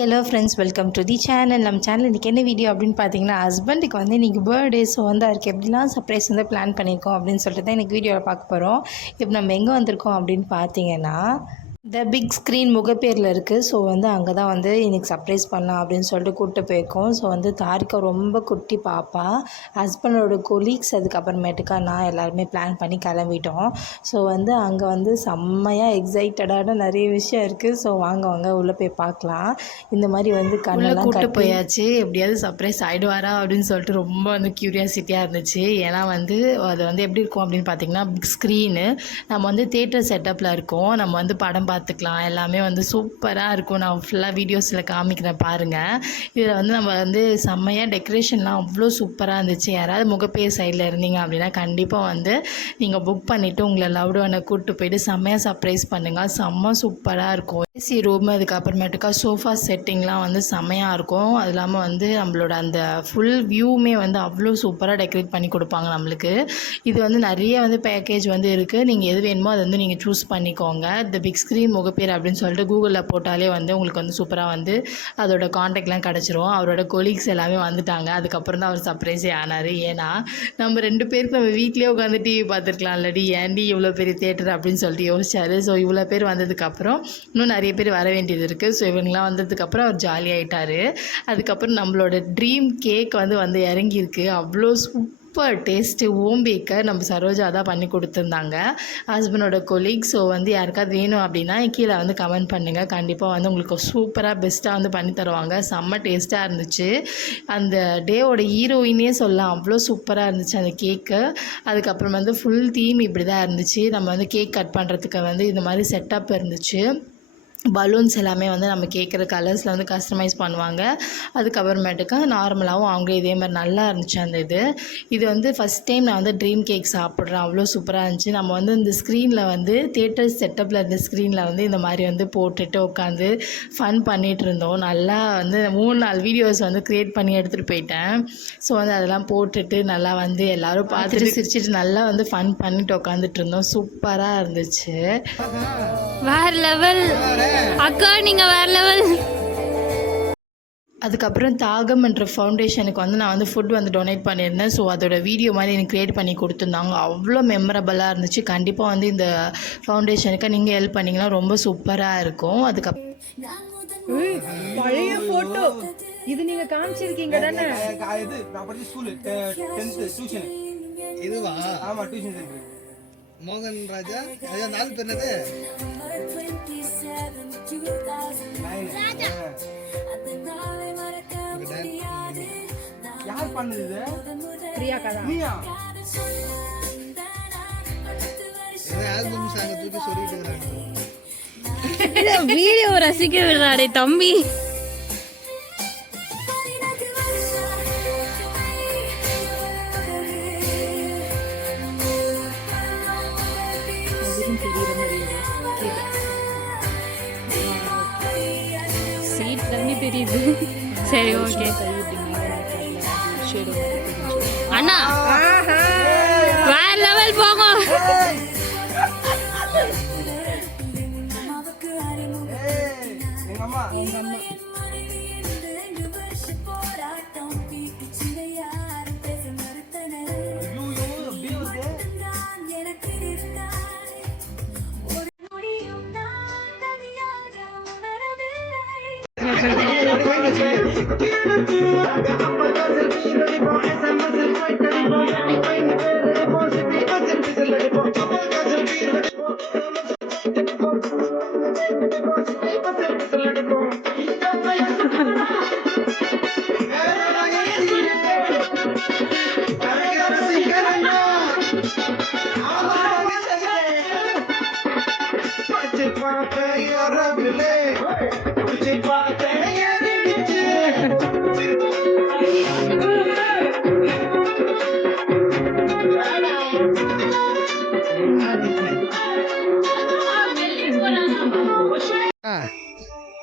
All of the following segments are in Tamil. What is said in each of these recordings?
Hello friends, welcome to the channel. நம்ம சேனல் இன்றைக்கி என்ன வீடியோ அப்படின்னு பார்த்தீங்கன்னா, ஹஸ்பண்டுக்கு வந்து இன்றைக்கி பர்த்டே. ஸோ வந்து அதுக்கு எப்படிலாம் சர்ப்ரைஸ் வந்து பிளான் பண்ணியிருக்கோம் அப்படின்னு சொல்லிட்டு தான் இன்றைக்கி வீடியோவில் பார்க்க போகிறோம். இப்போ நம்ம எங்கே வந்திருக்கோம் அப்படின்னு பார்த்தீங்கன்னா, த பிக் ஸ்க்ரீன் முகப்பேரில் இருக்குது. ஸோ வந்து அங்கே தான் வந்து இன்றைக்கி சர்ப்ரைஸ் பண்ணலாம் அப்படின்னு சொல்லிட்டு கூப்பிட்டு போயிருக்கோம். ஸோ வந்து தாரிக்கா ரொம்ப குட்டி பாப்பா, ஹஸ்பண்டோட கொலீக்ஸ், அதுக்கப்புறமேட்டுக்கா நான் எல்லாருமே பிளான் பண்ணி கிளம்பிட்டோம். ஸோ வந்து அங்கே வந்து செம்மையாக எக்ஸைட்டடான நிறைய விஷயம் இருக்குது. ஸோ வாங்க உள்ளே போய் பார்க்கலாம். இந்த மாதிரி வந்து கண்ணெல்லாம் கூப்பிட்டு போயாச்சு. எப்படியாவது சர்ப்ரைஸ் ஆகிடுவாரா அப்படின்னு சொல்லிட்டு ரொம்ப வந்து க்யூரியாசிட்டியாக இருந்துச்சு. ஏன்னா வந்து அது வந்து எப்படி இருக்கும் அப்படின்னு பார்த்தீங்கன்னா, பிக் ஸ்க்ரீனு, நம்ம வந்து தேட்டர் செட்டப்பில் இருக்கோம். நம்ம வந்து படம் பார்த்துக்கலாம். எல்லாமே வந்து சூப்பராக இருக்கும். நான் ஃபுல்லாக வீடியோஸில் காமிக்கிறேன் பாருங்கள். இதில் வந்து நம்ம வந்து செம்மையாக டெக்கரேஷன்லாம் அவ்வளோ சூப்பராக இருந்துச்சு. யாராவது முகப்பேர் சைடில் இருந்தீங்க அப்படின்னா கண்டிப்பாக வந்து நீங்கள் புக் பண்ணிவிட்டு உங்களை லவ்டு ஒன்னை கூப்பிட்டு போயிட்டு செம்மையாக சர்ப்ரைஸ் பண்ணுங்கள். செம்ம சூப்பராக இருக்கும். ஏசி ரூம், அதுக்கப்புறமேட்டுக்கா சோஃபா செட்டிங்லாம் வந்து செம்மையாக இருக்கும். அது இல்லாமல் வந்து நம்மளோட அந்த ஃபுல் வியூவுமே வந்து அவ்வளோ சூப்பராக டெக்கரேட் பண்ணி கொடுப்பாங்க நம்மளுக்கு. இது வந்து நிறைய வந்து பேக்கேஜ் வந்து இருக்குது. நீங்கள் எது வேணுமோ அதை வந்து நீங்கள் சூஸ் பண்ணிக்கோங்க. த பிக் ஸ்க்ரீன் முகப்பேர் அப்படின்னு சொல்லிட்டு கூகுளில் போட்டாலே வந்து உங்களுக்கு வந்து சூப்பராக வந்து அதோட காண்டாக்ட்லாம் கிடச்சிரும். அவரோட கொலீக்ஸ் எல்லாமே வந்துட்டாங்க. அதுக்கப்புறம் தான் அவர் சர்ப்ரைஸே ஆனார். ஏன்னா நம்ம 2 பேருக்கு நம்ம வீட்லேயே உட்காந்து டிவி பார்த்துருக்கலாம் இல்லடி, ஏன்டி இவ்வளோ பெரிய தேட்டர் அப்படின்னு சொல்லிட்டு யோசிச்சார். ஸோ இவ்வளோ பேர் வந்ததுக்கப்புறம் இன்னும் நிறைய பேர் வர வேண்டியது இருக்குது. ஸோ இவங்கெலாம் வந்ததுக்கப்புறம் அவர் ஜாலியாகிட்டார். அதுக்கப்புறம் நம்மளோட ட்ரீம் கேக் வந்து இறங்கியிருக்கு. அவ்வளோ சூப்பர் டேஸ்ட்டு. ஹோம் பேக்கர் நம்ம சரோஜா தான் பண்ணி கொடுத்துருந்தாங்க, ஹஸ்பண்டோட கொலீக். ஸோ வந்து யாருக்காவது வேணும் அப்படின்னா கீழே வந்து கமெண்ட் பண்ணுங்கள். கண்டிப்பாக வந்து உங்களுக்கு சூப்பராக பெஸ்ட்டாக வந்து பண்ணி தருவாங்க. செம்ம டேஸ்ட்டாக இருந்துச்சு. அந்த டேவோட ஹீரோயினே சொல்லலாம், அவ்வளோ சூப்பராக இருந்துச்சு அந்த கேக்கு. அதுக்கப்புறம் வந்து ஃபுல் தீம் இப்படி தான் இருந்துச்சு. நம்ம வந்து கேக் கட் பண்ணுறதுக்கு வந்து இந்த மாதிரி செட்டப் இருந்துச்சு. பலூன்ஸ் எல்லாமே வந்து நம்ம கேட்குற கலர்ஸில் வந்து கஸ்டமைஸ் பண்ணுவாங்க. அதுக்கப்புறமேட்டுக்கா நார்மலாகவும் அவங்க இதே மாதிரி நல்லா இருந்துச்சு அந்த இது வந்து ஃபஸ்ட் டைம் நான் வந்து ட்ரீம் கேக் சாப்பிட்றேன். அவ்வளோ சூப்பராக இருந்துச்சு. நம்ம வந்து இந்த ஸ்க்ரீனில் வந்து தேட்டர் செட்டப்பில் இருந்த ஸ்க்ரீனில் வந்து இந்த மாதிரி வந்து போட்டுட்டு உட்காந்து ஃபன் பண்ணிகிட்டு இருந்தோம். நல்லா வந்து 3-4 வீடியோஸ் வந்து க்ரியேட் பண்ணி எடுத்துகிட்டு போயிட்டேன். ஸோ வந்து அதெல்லாம் போட்டுட்டு நல்லா வந்து எல்லோரும் பார்த்துட்டு சிரிச்சிட்டு நல்லா வந்து ஃபன் பண்ணிட்டு உட்காந்துட்டு இருந்தோம். சூப்பராக இருந்துச்சு. வேற லெவல் அக்கா, நீங்க வேற லெவல். அதுக்கப்புறம் தாகம் என்ற ஃபவுண்டேஷனுக்கு வந்து நான் வந்து ஃபுட் வந்து டொனேட் பண்ணியிருந்தேன். ஸோ அதோட வீடியோ மாதிரி எனக்கு க்ரியேட் பண்ணி கொடுத்துருந்தாங்க. அவ்வளோ மெமரபுளாக இருந்துச்சு. கண்டிப்பாக வந்து இந்த ஃபவுண்டேஷனுக்கு நீங்கள் ஹெல்ப் பண்ணிங்கன்னா ரொம்ப சூப்பராக இருக்கும். அதுக்கப்புறம் பழைய ஃபோட்டோ இது நீங்க காமிச்சிருக்கீங்க தானே? இது நான் படிச்ச ஸ்கூல் 10th டியூஷன். இதுவா? ஆமா, டியூஷன் சென்டர். மோகன் ராஜா. ஐயா, நாலு பேர் என்னது? யார் பண்ணது இது? பிரியா கதா. பிரியா. இந்த ஆல்பம் சாங் தூக்கி சொல்லிட்டு இருக்காங்க. வீடியோ ரசிக்க விடுறாடே தம்பி. சீட் தண்ணி தெரியுது. சரி, ஓகே அண்ணா, வேற லெவல் போகும். எங்க அம்மா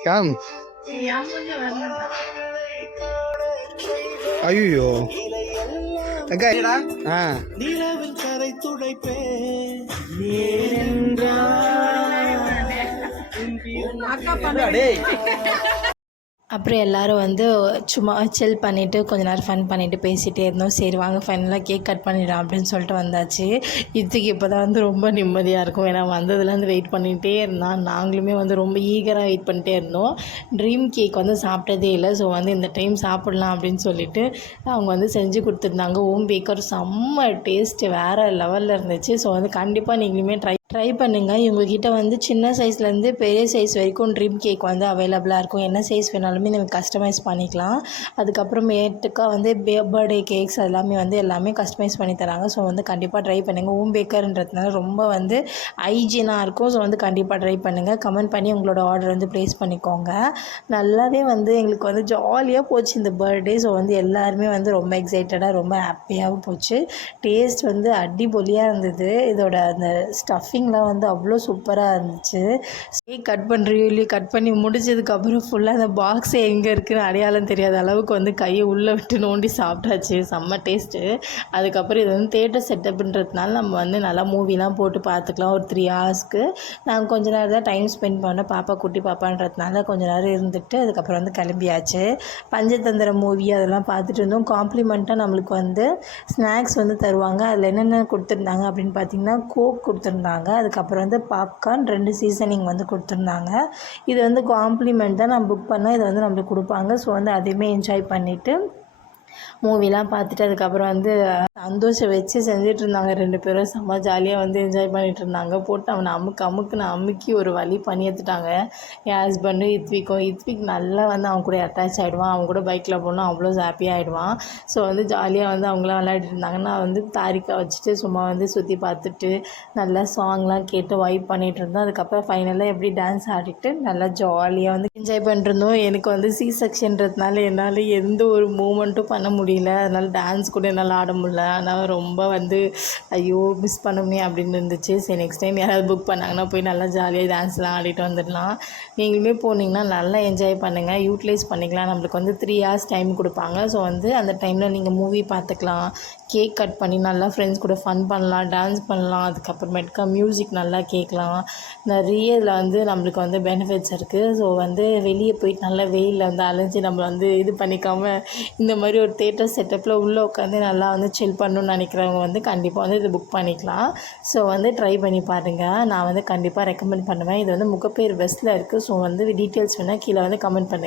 கம். ஐயோ நிலவில் கரை துடைப்பே அக்கா பண்ண அப்புறம் எல்லோரும் வந்து சும்மா சில் பண்ணிவிட்டு கொஞ்ச நேரம் ஃபன் பண்ணிவிட்டு பேசிகிட்டே இருந்தோம். சரி வாங்க ஃபைனலாக கேக் கட் பண்ணிடலாம் அப்படின்னு சொல்லிட்டு வந்தாச்சு. இதுக்கு இப்போ தான் வந்து ரொம்ப நிம்மதியாக இருக்கும். ஏன்னா வந்ததுலேருந்து வெயிட் பண்ணிகிட்டே இருந்தான். நாங்களுமே வந்து ரொம்ப ஈகராக வெயிட் பண்ணிகிட்டே இருந்தோம். ட்ரீம் கேக் வந்து சாப்பிட்டதே இல்லை. ஸோ வந்து இந்த டைம் சாப்பிட்லாம் அப்படின்னு சொல்லிட்டு அவங்க வந்து செஞ்சு கொடுத்துருந்தாங்க. ஹோம் பேக்கர் செம்ம டேஸ்ட்டு வேறு லெவலில் இருந்துச்சு. ஸோ வந்து கண்டிப்பாக நீங்களுமே ட்ரை பண்ணுங்கள். இவங்ககிட்ட வந்து சின்ன சைஸ்லேருந்து பெரிய சைஸ் வரைக்கும் ட்ரீம் கேக் வந்து அவைலபிளாக இருக்கும். என்ன சைஸ் வேணாலுமே நம்ம கஸ்டமைஸ் பண்ணிக்கலாம். அதுக்கப்புறமேட்டுக்கா வந்து பர்த்டே கேக்ஸ் எல்லாமே கஸ்டமைஸ் பண்ணி தராங்க. ஸோ வந்து கண்டிப்பாக ட்ரை பண்ணுங்கள். ஹோம் பேக்கர்ன்றதுனால ரொம்ப வந்து ஹைஜீனாக இருக்கும். ஸோ வந்து கண்டிப்பாக ட்ரை பண்ணுங்கள். கமெண்ட் பண்ணி உங்களோட ஆர்டர் வந்து ப்ளேஸ் பண்ணிக்கோங்க. நல்லாவே வந்து எங்களுக்கு வந்து ஜாலியாக போச்சு இந்த பர்த்டே. ஸோ வந்து எல்லாருமே வந்து ரொம்ப எக்ஸைட்டடாக ரொம்ப ஹாப்பியாகவும் போச்சு. டேஸ்ட் வந்து அடிபொலியாக இருந்தது. இதோட அந்த ஸ்டஃபிங்லாம் வந்து அவ்வளோ சூப்பராக இருந்துச்சு. கேக் கட் பண்ணி முடிச்சதுக்கப்புறம் ஃபுல்லாக அந்த பாக்ஸே எங்கே இருக்குதுன்னு அடையாளம் தெரியாத அளவுக்கு வந்து கையை உள்ளே விட்டு நோண்டி சாப்பிட்டாச்சு. செம்ம டேஸ்ட்டு. அதுக்கப்புறம் இது வந்து தேட்டர் செட்டப்புன்றதுனால நம்ம வந்து நல்லா மூவிலாம் போட்டு பார்த்துக்கலாம். ஒரு 3 ஹவர்ஸ்க்கு நாங்கள் கொஞ்ச நேரம் தான் டைம் ஸ்பெண்ட் பண்ணோம். குட்டி பாப்பான்றதுனால கொஞ்ச நேரம் இருந்துட்டு அதுக்கப்புறம் வந்து கிளம்பியாச்சு. பஞ்சதந்திர மூவி அதெல்லாம் பார்த்துட்டு இருந்தோம். காம்ப்ளிமெண்ட்டாக நம்மளுக்கு வந்து ஸ்நாக்ஸ் வந்து தருவாங்க. அதில் என்னென்ன கொடுத்துருந்தாங்க அப்படின்னு பார்த்தீங்கன்னா கோக் கொடுத்துருந்தாங்க. அதுக்கப்புறம் வந்து பாப்கார்ன் 2 சீசனிங் வந்து கொடுத்துருந்தாங்க. இது வந்து காம்ப்ளிமெண்ட் தான். நம்ம புக் பண்ணால் இதை வந்து நம்மளுக்கு கொடுப்பாங்க. ஸோ வந்து அதையுமே என்ஜாய் பண்ணிவிட்டு மூவிலாம் பார்த்துட்டு அதுக்கப்புறம் வந்து சந்தோஷம் வச்சு செஞ்சிட்ருந்தாங்க 2 பேரும். செம்ம ஜாலியாக வந்து என்ஜாய் பண்ணிகிட்ருந்தாங்க. போட்டு அவனை அமுக்கி ஒரு வழி பண்ணி எடுத்துட்டாங்க என் ஹஸ்பண்டும் இத்விக் நல்லா வந்து அவன் கூட அட்டாச் ஆகிடுவான். அவன் கூட பைக்கில் போனால் அவ்வளோ ஹாப்பியாக ஆகிடுவான். ஸோ வந்து ஜாலியாக வந்து அவங்களாம் விளையாடிட்டு இருந்தாங்க. நான் வந்து தாரிக்கா வச்சுட்டு சும்மா வந்து சுற்றி பார்த்துட்டு நல்லா சாங்லாம் கேட்டு வைப் பண்ணிகிட்டு இருந்தோம். அதுக்கப்புறம் ஃபைனலாக எப்படி டான்ஸ் ஆடிட்டு நல்லா ஜாலியாக வந்து என்ஜாய் பண்ணிருந்தோம். எனக்கு வந்து செக்ஷன்றதுனால என்னால் எந்த ஒரு மூமெண்ட்டும் பண்ண முடியல. அதனால் டான்ஸ் கூட என்னால் ஆட முடியல. ஆனால் ரொம்ப வந்து ஐயோ மிஸ் பண்ணுமே அப்படின்னு இருந்துச்சு. சரி நெக்ஸ்ட் டைம் யாராவது புக் பண்ணாங்கன்னா போய் நல்லா ஜாலியாக டான்ஸ்லாம் ஆடிட்டு வந்துடலாம். நீங்களுமே போனீங்கன்னா நல்லா என்ஜாய் பண்ணுங்கள், யூட்டிலைஸ் பண்ணிக்கலாம். நம்மளுக்கு வந்து 3 ஹவர்ஸ் டைம் கொடுப்பாங்க. ஸோ வந்து அந்த டைமில் நீங்கள் மூவி பார்த்துக்கலாம், கேக் கட் பண்ணி நல்லா ஃப்ரெண்ட்ஸ் கூட ஃபன் பண்ணலாம், டான்ஸ் பண்ணலாம். அதுக்கப்புறமேட்டுக்கா மியூசிக் நல்லா கேட்கலாம். நிறைய இதில் வந்து நம்மளுக்கு வந்து பெனிஃபிட்ஸ் இருக்குது. ஸோ வந்து வெளியே போயிட்டு நல்லா வெயிலில் வந்து அலைஞ்சி நம்ம வந்து இது பண்ணிக்காமல் இந்த மாதிரி ஒரு தேட்டர் செட்டப்பில் உள்ளே உட்காந்து நல்லா வந்து சில் பண்ணணும்னு நினைக்கிறவங்க வந்து கண்டிப்பாக வந்து இது புக் பண்ணிக்கலாம். ஸோ வந்து ட்ரை பண்ணி பாருங்கள். நான் வந்து கண்டிப்பாக ரெக்கமெண்ட் பண்ணுவேன். இது வந்து முகப்பேர் வெஸ்ட்டில் இருக்குது. ஸோ வந்து டீட்டெயில்ஸ் வேணால் கீழே வந்து கமெண்ட் பண்ணுங்கள்.